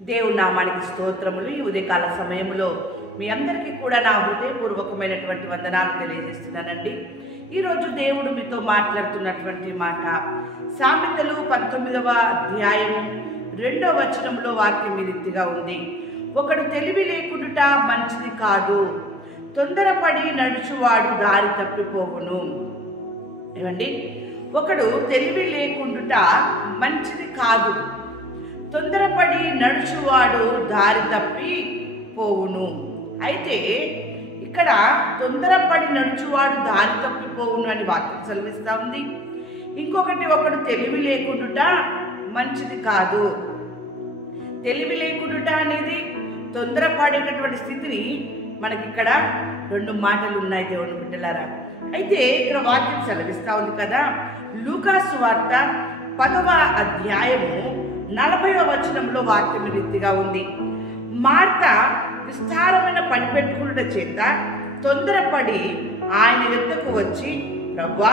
దేవుని నామానికి స్తోత్రములు. ఈ ఉదయకాల సమయంలో మీ అందరికీ కూడా నా హృదయపూర్వకమైనటువంటి వందనాలు తెలియజేస్తున్నానండి. ఈరోజు దేవుడు మీతో మాట్లాడుతున్నటువంటి మాట సామెతలు 19వ అధ్యాయం 2వ వచనంలో వాక్యం ఈ రీతిగా ఉంది. ఒకడు తెలివి లేకుండుట మంచిది కాదు, తొందరపడి నడుచువాడు దారి తప్పిపోవును. ఏమండి, ఒకడు తెలివి లేకుండుట మంచిది కాదు, తొందరపడి నడుచువాడు దారి తప్పి పోవును. అయితే ఇక్కడ తొందరపడి నడుచువాడు దారి తప్పిపోవును అని వాక్యం సెలవిస్తూ ఉంది. ఇంకొకటి, ఒకడు తెలివి లేకుండుట మంచిది కాదు. తెలివి లేకుండుట అనేది తొందరపడేటటువంటి స్థితిని మనకి ఇక్కడ రెండు మాటలు ఉన్నాయి దేవుని బిడ్డలారా. అయితే ఇక్కడ వాక్యం సెలవిస్తూ ఉంది కదా, లూకా సువార్త 10వ అధ్యాయము 40వ వచనంలో వాక్యం రీతిగా ఉంది. మార్త విస్తారమైన పని పెట్టుకున్న చేత తొందరపడి ఆయన యొద్దకు వచ్చి, ప్రభువా,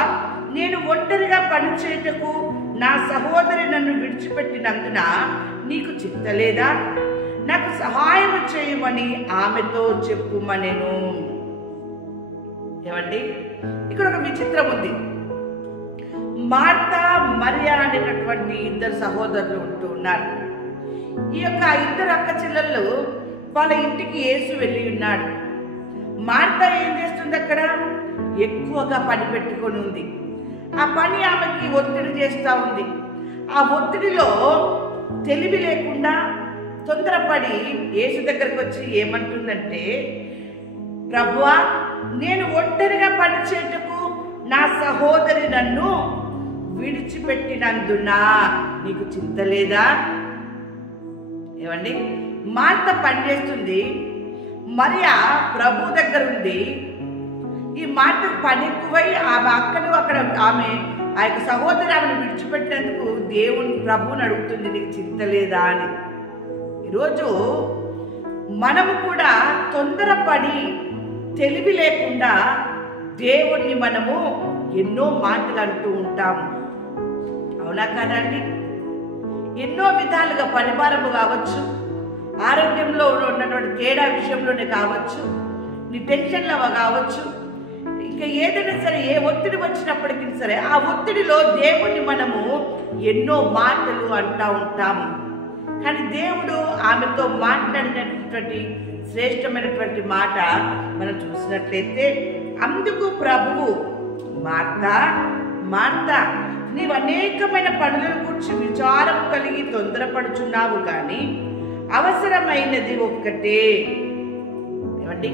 నేను ఒంటరిగా పని చేయుటకు నా సహోదరి నన్ను విడిచిపెట్టినందున నీకు చిత్తలేదా? నాకు సహాయం చేయమని ఆమెతో చెప్పుమనెను. ఏమండి, ఇక్కడ ఒక విచిత్రం ఉంది. మార్తా మరియా అనేటటువంటి ఇద్దరు సహోదరులు ఉంటూ ఉన్నారు. ఈ యొక్క ఇద్దరు అక్క చెల్లెళ్ళు వాళ్ళ ఇంటికి యేసు వెళ్ళి ఉన్నాడు. మార్తా ఏం చేస్తుంది? అక్కడ ఎక్కువగా పని పెట్టుకొని ఉంది. ఆ పని ఆమెకి ఒత్తిడి చేస్తూ ఉంది. ఆ ఒత్తిడిలో తెలివి లేకుండా తొందరపడి యేసు దగ్గరకు వచ్చి ఏమంటుందంటే, ప్రభువా, నేను ఒంటరిగా పని చేయుటకు నా సహోదరి నన్ను విడిచిపెట్టినందున నీకు చింత లేదా? ఏమండి, మార్త పని చేస్తుంది, మరియా ప్రభు దగ్గర ఉంది. ఈ మార్తకు పని ఎక్కువై ఆమె అక్కను అక్కడ ఆమె ఆ యొక్క సహోదరి ఆమెను విడిచిపెట్టినందుకు దేవుని ప్రభువుని అడుగుతుంది, నీకు చింత లేదా అని. ఈరోజు మనము కూడా తొందరపడి తెలివి లేకుండా దేవుణ్ణి మనము ఎన్నో మాటలు అంటూ ఉంటాము. అవునా కాదండి? ఎన్నో విధాలుగా పనిభారము కావచ్చు, ఆరోగ్యంలో ఉన్నటువంటి తేడా విషయంలోనే కావచ్చు, నీ టెన్షన్లు కావచ్చు, ఇంకా ఏదైనా సరే ఏ ఒత్తిడి వచ్చినప్పటికీ సరే ఆ ఒత్తిడిలో దేవుణ్ణి మనము ఎన్నో మాటలు అంటూ ఉంటాము. కానీ దేవుడు ఆమెతో మాట్లాడినటువంటి శ్రేష్టమైనటువంటి మాట మనం చూసినట్లయితే, అందుకు ప్రభువు, మార్తా మార్తా, నీవు అనేకమైన పనులను గురించి విచారం కలిగి తొందరపడుచున్నావు, కానీ అవసరమైనది ఒక్కటే. ఏమండి,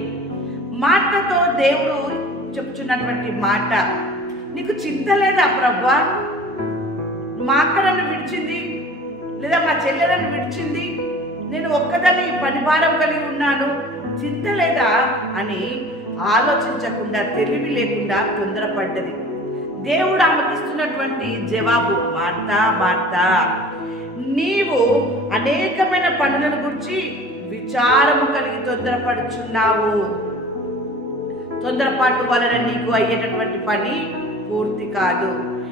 మార్తతో దేవుడు చెప్తున్నటువంటి మాట, నీకు చింత లేదా ప్రభువా? మా అక్క నన్ను విడిచింది, లేదా మా చెల్లెలను విడిచింది, నేను ఒక్కదాన్ని పని భారం కలిగి ఉన్నాను, చింత లేదా అని ఆలోచించకుండా తెలివి లేకుండా తొందరపడ్డది. దేవుడు ఆమెకి ఇస్తున్నటువంటి జవాబు, మార్తా మార్తా, నీవు అనేకమైన పనులను గురించి విచారము కలిగి తొందరపడుచున్నావు. తొందరపాటు వలన నీకు అయ్యేటటువంటి పని పూర్తి కాదు.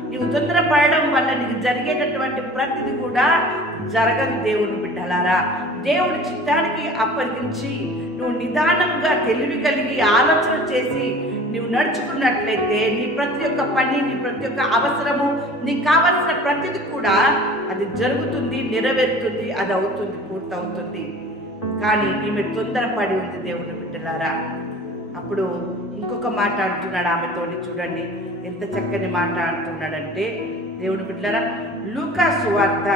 నీవు తొందరపడడం వల్ల నీకు జరిగేటటువంటి ప్రతిదీ కూడా జరగదు. దేవుని బిడ్డలారా, దేవుడి చిత్తానికి అప్పగించి నువ్వు నిదానంగా తెలివి కలిగి ఆలోచన చేసి నువ్వు నడుచుకున్నట్లయితే నీ ప్రతి ఒక్క పని, నీ ప్రతి ఒక్క అవసరము, నీకు కావలసిన ప్రతిదీ కూడా అది జరుగుతుంది, నెరవేరుతుంది, అది అవుతుంది, పూర్తవుతుంది. కానీ ఈమె తొందరపడి ఉంది దేవుని బిడ్డలారా. అప్పుడు ఇంకొక మాట అంటున్నాడు ఆమెతోని. చూడండి ఎంత చక్కని మాట అంటున్నాడంటే దేవుని బిడ్డలారా, లూకా సువార్త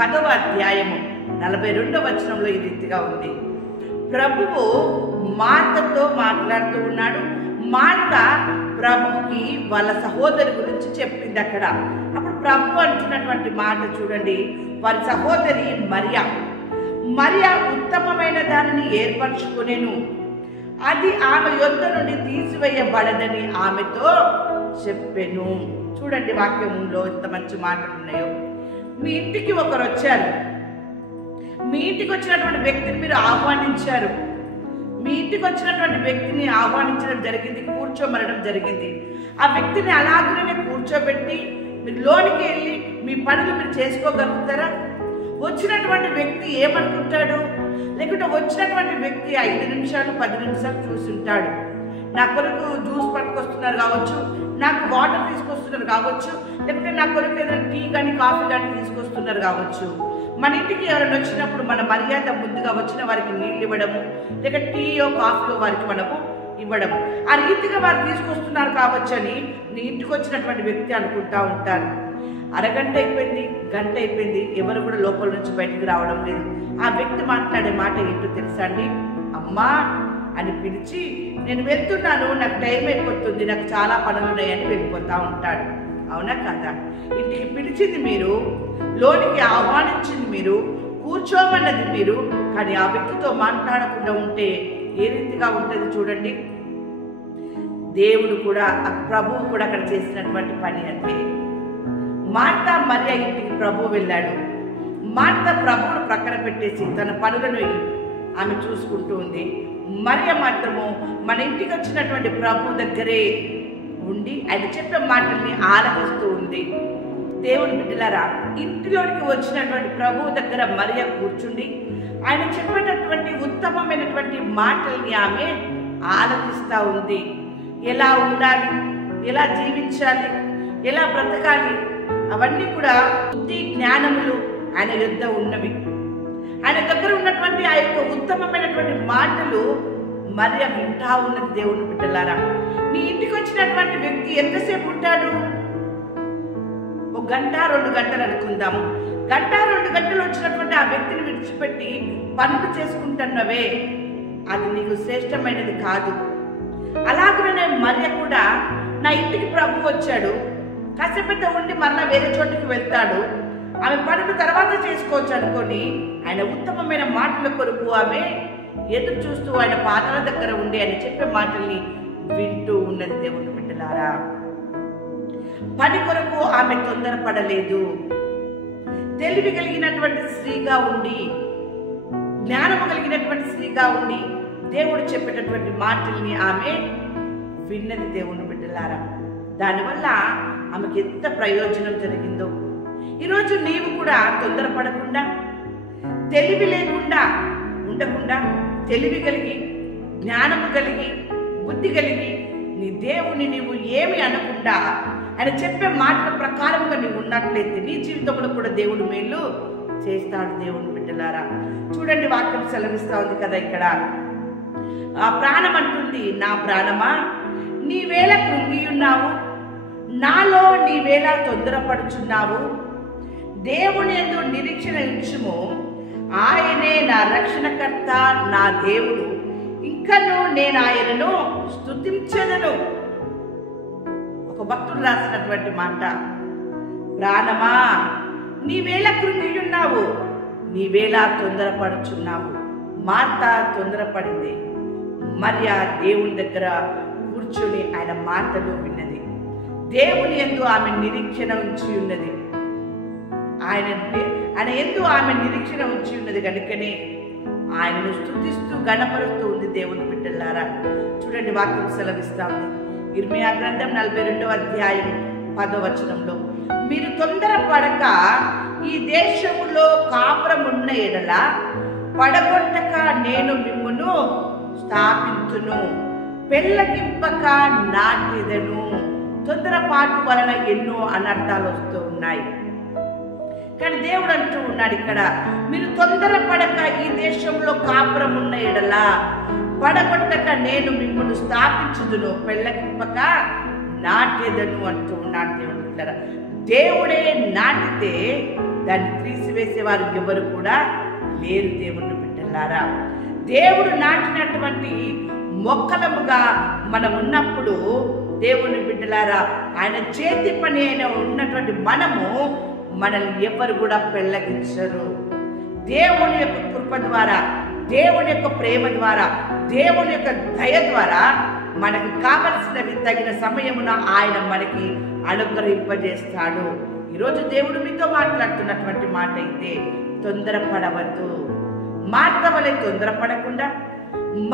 10వ అధ్యాయము 42వ వచనంలో ఈ రీతిగా ఉంది. ప్రభువు మార్తతో మాట్లాడుతూ ఉన్నాడు. మార్త ప్రభువుకి వాళ్ళ సహోదరి గురించి చెప్పింది అక్కడ. అప్పుడు ప్రభు అంటున్నటువంటి మాట చూడండి, వారి సహోదరి మరియా ఉత్తమమైన దానిని ఏర్పరచుకునేను, అది ఆమె యొద్ద నుండి తీసివేయబడదని ఆమెతో చెప్పెను. చూడండి వాక్యంలో ఎంత మంచి మాటలు ఉన్నాయో. మీ ఇంటికి ఒకరు వచ్చారు, మీ ఇంటికి వచ్చినటువంటి వ్యక్తిని మీరు ఆహ్వానించారు. మీ ఇంటికి వచ్చినటువంటి వ్యక్తిని ఆహ్వానించడం జరిగింది, కూర్చోమనడం జరిగింది. ఆ వ్యక్తిని అలాగనే కూర్చోబెట్టి మీరు లోనికి వెళ్ళి మీ పనులు మీరు చేసుకోగలుగుతారా? వచ్చినటువంటి వ్యక్తి ఏమనుకుంటాడు? లేకుంటే వచ్చినటువంటి వ్యక్తి 5 నిమిషాలు 10 నిమిషాలు చూస్తుంటాడు. నా కొరకు జ్యూస్ పట్టుకొస్తున్నారు కావచ్చు, నాకు వాటర్ తీసుకొస్తున్నారు కావచ్చు, లేకపోతే నా కొరకు ఏదైనా టీ కానీ కాఫీ కానీ తీసుకొస్తున్నారు కావచ్చు. మన ఇంటికి ఎవరైనా వచ్చినప్పుడు మన మర్యాద ముందుగా వచ్చిన వారికి నీళ్ళు ఇవ్వడము, లేక టీయో కాఫీయో వారికి మనము ఇవ్వడం, ఆ రీతిగా వారు తీసుకొస్తున్నారు కావచ్చు అని నీ ఇంటికి వచ్చినటువంటి వ్యక్తి అనుకుంటా ఉంటారు. అరగంట అయిపోయింది, గంట అయిపోయింది, ఎవరు కూడా లోపల నుంచి బయటికి రావడం లేదు. ఆ వ్యక్తి మాట్లాడే మాట ఏంటో తెలుసా అండి? అమ్మా అని పిలిచి, నేను వెళ్తున్నాను, నాకు టైం అయిపోతుంది, నాకు చాలా పనులు ఉన్నాయని వెళ్ళిపోతూ ఉంటాడు. అవునా కదా? ఇంటికి పిలిచింది మీరు, లోనికి ఆహ్వానించింది మీరు, కూర్చోమన్నది మీరు, కానీ ఆ వ్యక్తితో మాట్లాడకుండా ఉంటే ఏ రీతిగా ఉంటుంది చూడండి. దేవుడు కూడా, ప్రభువు కూడా అక్కడ చేసినటువంటి పని అంటే, మార్తా మరియ ఇంటికి ప్రభువు వెళ్ళాడు. మార్త ప్రభువును ప్రక్కన పెట్టేసి తన పనులను ఆమె చూసుకుంటూ ఉంది. మరియ మాత్రము మన ఇంటికి వచ్చినటువంటి ప్రభు దగ్గరే ఉండి ఆయన చెప్పే మాటల్ని ఆలకిస్తూ ఉంది. దేవుని బిడ్డలారా, ఇంటిలోనికి వచ్చినటువంటి ప్రభువు దగ్గర మరియ కూర్చుండి ఆయన చెప్పేటటువంటి ఉత్తమమైనటువంటి మాటల్ని ఆమె ఆలకిస్తూ ఉంది. ఎలా ఉండాలి, ఎలా జీవించాలి, ఎలా బ్రతకాలి, అవన్నీ కూడా బుద్ధి జ్ఞానములు ఆయన యొద్ద ఉన్నవి. ఆయన దగ్గర ఉన్నటువంటి ఆ యొక్క ఉత్తమమైనటువంటి మాటలు మరియ వింటా ఉన్నది. దేవుని బిడ్డలారా, నీ ఇంటికి వచ్చినటువంటి వ్యక్తి ఎంతసేపు ఉంటాడు? 1 గంట 2 గంటలు అనుకుందాము. 1 గంట 2 గంటలు వచ్చినటువంటి ఆ వ్యక్తిని విడిచిపెట్టి పనులు చేసుకుంటున్నవే, అది నీకు శ్రేష్టమైనది కాదు. అలాగనే మరియ కూడా, నా ఇంటికి ప్రభు వచ్చాడు, కాసేపైతే ఉండి మరలా వేరే చోటుకి వెళ్తాడు, ఆమె పనులు తర్వాత చేసుకోవచ్చు అనుకొని ఆయన ఉత్తమమైన మాటల కొరకు ఆమె ఎదురు చూస్తూ ఆయన పాదాల దగ్గర ఉండి ఆయన చెప్పే మాటల్ని వింటూ ఉన్నది. దేవుని బిడ్డలారా, పని కొరకు ఆమె తొందరపడలేదు. తెలివి కలిగినటువంటి స్త్రీగా ఉండి, జ్ఞానము కలిగినటువంటి స్త్రీగా ఉండి దేవుడు చెప్పేటటువంటి మాటల్ని ఆమె విన్నది. దేవుని బిడ్డలారా, దానివల్ల ఆమెకి ఎంత ప్రయోజనం జరిగిందో. ఈరోజు నీవు కూడా తొందరపడకుండా, తెలివి లేకుండా ఉండకుండా, తెలివి కలిగి, జ్ఞానము కలిగి, బుద్ధి కలిగి నీ దేవుని నీవు ఏమి అనకుండా ఆయన చెప్పే మాటల ప్రకారంగా నీవు ఉన్నట్లయితే నీ జీవితంలో కూడా దేవుడు మేలు చేస్తాడు. దేవుని బిడ్డలారా, చూడండి, వాక్యం సెలవిస్తా ఉంది కదా ఇక్కడ. ఆ ప్రాణం అంటుంది, నా ప్రాణమా నీవేళ కృంగి ఉన్నావు, నాలో నీవేళ తొందరపడుచున్నావు. దేవుని యందు నిరీక్షణ ఉంచుము, ఆయనే నా రక్షణకర్త, నా దేవుడు, ఇంకను నేను ఆయనను స్తుతించెదను. ఒక భక్తుడు రాసినటువంటి మాట, ప్రాణమా నీవేళ కృంగి ఉన్నావు, నీవేళ తొందరపడుచున్నావు. మార్త తొందరపడింది, మరియ దేవుని దగ్గర కూర్చొని ఆయన మాటలు విన్నది. దేవుని యందు ఆమె నిరీక్షణ ఉంచి ఉన్నది. ఆయన యందు ఆమె నిరీక్షణ ఉంచి ఉన్నది కనుకనే ఆయనను స్తుతిస్తూ గణపరుస్తూ ఉంది. దేవుని బిడ్డలారా, చూడండి, వాక్యం సెలవిస్తా ఉంది. ఇర్మియా గ్రంథం 42వ అధ్యాయం 10వ వచనంలో, మీరు తొందరపడక ఈ దేశములో కాపురమున్న ఎడల పడగొట్టక నేను మిమ్మును స్థాపించును, పెళ్ళగింపక నాటెదను. తొందరపాటు వలన ఎన్నో అనర్థాలు వస్తూ ఉన్నాయి. కానీ దేవుడు అంటూ ఉన్నాడు ఇక్కడ, మీరు తొందరపడక ఈ దేశంలో కాపురం ఉన్న ఎడల పడగొట్టక నేను మిమ్మల్ని స్థాపించుదును, పెళ్ళగింపక నాటెదను అంటూ ఉన్నాడు. దేవుడు ఇక్కడ దేవుడే నాటితే దాన్ని తీసివేసేవారు ఎవరు కూడా లేరు. దేవుని బిడ్డలారా, దేవుడు నాటినటువంటి మొక్కలముగా మనం ఉన్నప్పుడు దేవుని బిడ్డలారా, ఆయన చేతి పని అయిన ఉన్నటువంటి మనల్ని ఎవరు కూడా పెళ్ళగించరు. దేవుని యొక్క కృప ద్వారా, దేవుని యొక్క ప్రేమ ద్వారా, దేవుని యొక్క దయ ద్వారా మనకు కావలసినవి తగిన సమయమున ఆయన మనకి అనుగ్రహింపజేస్తాడు. ఈరోజు దేవుడు మీతో మాట్లాడుతున్నటువంటి మాట అయితే, తొందరపడవద్దు. మార్త వలె తొందరపడకుండా,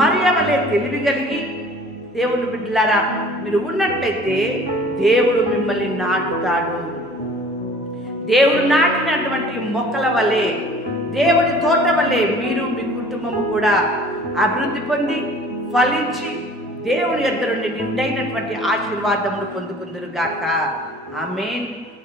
మరియ వలె తెలివి కలిగి దేవుని బిడ్డలారా మీరు ఉన్నట్లయితే దేవుడు మిమ్మల్ని నాటుతాడు. దేవుడు నాటినటువంటి మొక్కల వలె, దేవుడి తోట వలె మీరు మీ కుటుంబము కూడా అభివృద్ధి పొంది ఫలించి దేవుని యొద్ద నుండి నిండైనటువంటి ఆశీర్వాదమును పొందుకుందురుగాక. ఆమేన్.